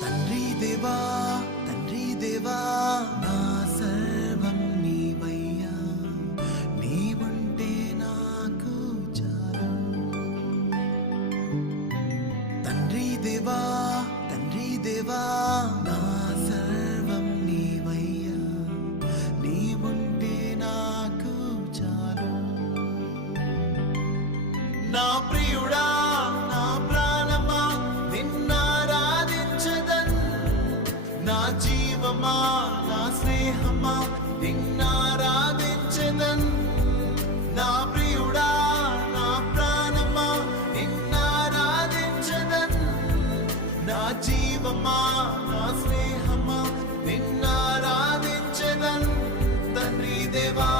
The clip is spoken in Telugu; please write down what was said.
తండ్రి దేవా తండ్రి దేవా నా సర్వం నీవయ్యా, నీవుంటే నాకు చాలు. తండ్రి దేవా తండ్రి దేవా నా సర్వం నీవయ్యా, నీవుంటే నాకు చాలు. నా ప్రియుడా నా ప్రాణమా నిన్నారాధించదన్, నా జీవమా నా స్నేహమా నిన్నారాధించదన్. నా ప్రియుడా నా ప్రాణమా నిన్నారాధించదన్, నా జీవమా నా స్నేహమా నిన్నారాధించదన్. తండ్రి దేవా